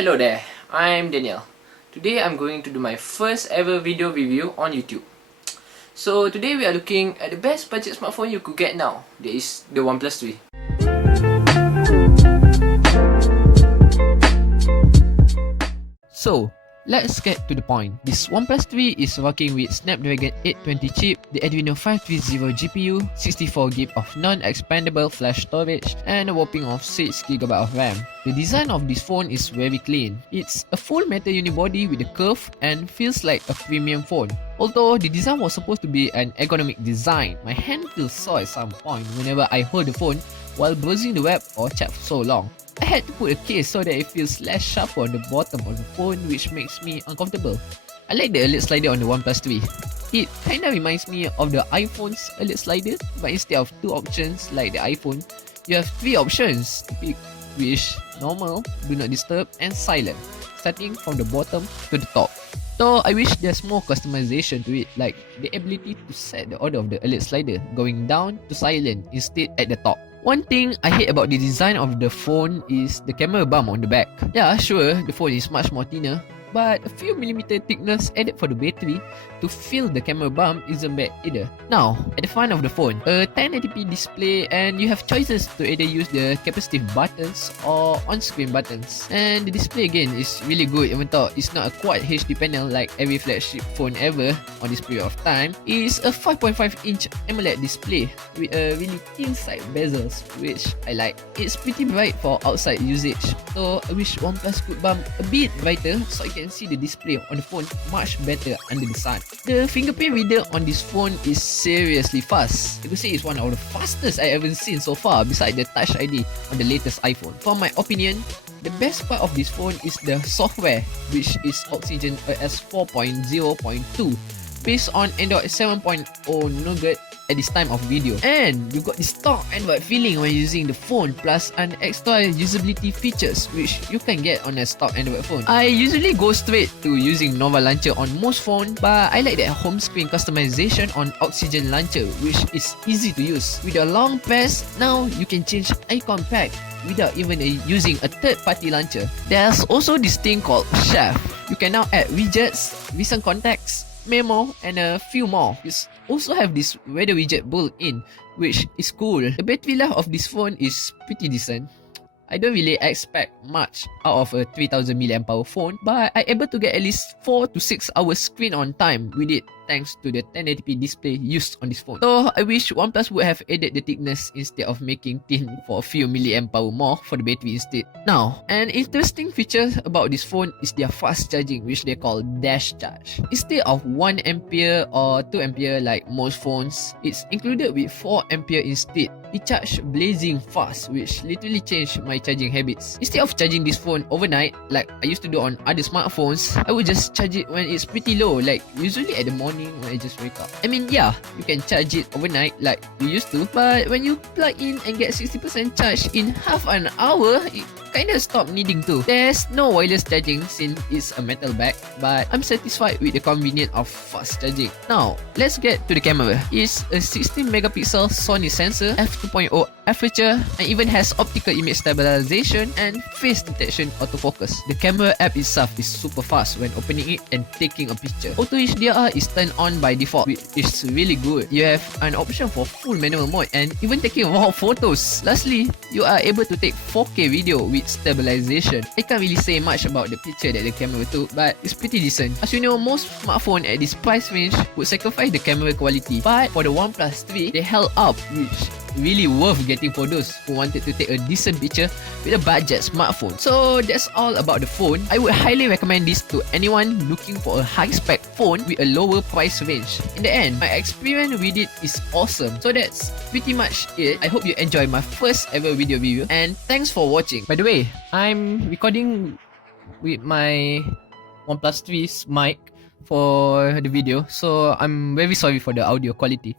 Hello there, I'm Daniel. Today I'm going to do my first ever video review on YouTube. So today we are looking at the best budget smartphone you could get now. That is the OnePlus 3. So let's get to the point. This OnePlus 3 is working with Snapdragon 820 chip, the Adreno 530 GPU, 64GB of non-expandable flash storage, and a whopping of 6GB of RAM. The design of this phone is very clean. It's a full metal unibody with a curve and feels like a premium phone. Although the design was supposed to be an ergonomic design, my hand feels sore at some point whenever I hold the phone while browsing the web or chat for so long. I had to put a case so that it feels less sharp on the bottom of the phone, which makes me uncomfortable. I like the OLED slider on the OnePlus 3. It kinda reminds me of the iPhone's OLED slider, but instead of two options like the iPhone, you have three options to pick, which normal, do not disturb, and silent, starting from the bottom to the top. Though I wish there's more customization to it, like the ability to set the order of the OLED slider going down to silent instead at the top. One thing I hate about the design of the phone is the camera bump on the back. Yeah, sure, the phone is much more thinner, but a few millimeter thickness added for the battery to fill the camera bump isn't bad either. Now, at the front of the phone, a 1080p display, and you have choices to either use the capacitive buttons or on-screen buttons. And the display again is really good, even though it's not a quad HD panel like every flagship phone ever on this period of time. It's a 5.5-inch AMOLED display with a really thin side bezels, which I like. It's pretty bright for outside usage, so I wish OnePlus could bump a bit brighter so I can see the display on the phone much better under the sun. The fingerprint reader on this phone is seriously fast. I could say it's one of the fastest I ever seen so far beside the Touch ID on the latest iPhone. For my opinion, the best part of this phone is the software, which is Oxygen OS 4.0.2 based on Android 7.0 Nougat at this time of video. And you got the stock Android feeling when using the phone, plus an extra usability features which you can get on a stock Android phone. I usually go straight to using Nova Launcher on most phones, but I like that home screen customization on Oxygen Launcher, which is easy to use. With a long press, now you can change icon pack without even using a third-party launcher. There's also this thing called Chef. You can now add widgets, recent contacts, memo, and a few more. You also have this weather widget built in, which is cool. The battery life of this phone is pretty decent. I don't really expect much out of a 3000 mAh phone, but I'm able to get at least 4 to 6 hours screen on time with it, thanks to the 1080p display used on this phone. So I wish OnePlus would have added the thickness instead of making thin for a few milliampere more for the battery instead. Now, an interesting feature about this phone is their fast charging, which they call dash charge. Instead of 1 ampere or 2 ampere like most phones, it's included with 4 ampere instead. It charged blazing fast, which literally changed my charging habits. Instead of charging this phone overnight like I used to do on other smartphones, I would just charge it when it's pretty low, like usually at the morning when I just wake up. I mean, yeah, you can charge it overnight like you used to, but when you plug in and get 60% charge in half an hour, it kinda stop needing to. There's no wireless charging since it's a metal bag, but I'm satisfied with the convenience of fast charging. Now, let's get to the camera. It's a 16 megapixel Sony sensor, f2.0 aperture, and even has optical image stabilization and face detection autofocus. The camera app itself is super fast when opening it and taking a picture. Auto HDR is turned on by default, which is really good. You have an option for full manual mode and even taking raw photos. Lastly, you are able to take 4K video with stabilization. I can't really say much about the picture that the camera took, but it's pretty decent. As you know, most smartphones at this price range would sacrifice the camera quality, but for the OnePlus 3, they held up, which really worth getting for those who wanted to take a decent picture with a budget smartphone. So that's all about the phone. I would highly recommend this to anyone looking for a high-spec phone with a lower price range. In the end, my experience with it is awesome. So that's pretty much it. I hope you enjoyed my first ever video review, and thanks for watching. By the way, I'm recording with my OnePlus 3's mic for the video, so I'm very sorry for the audio quality.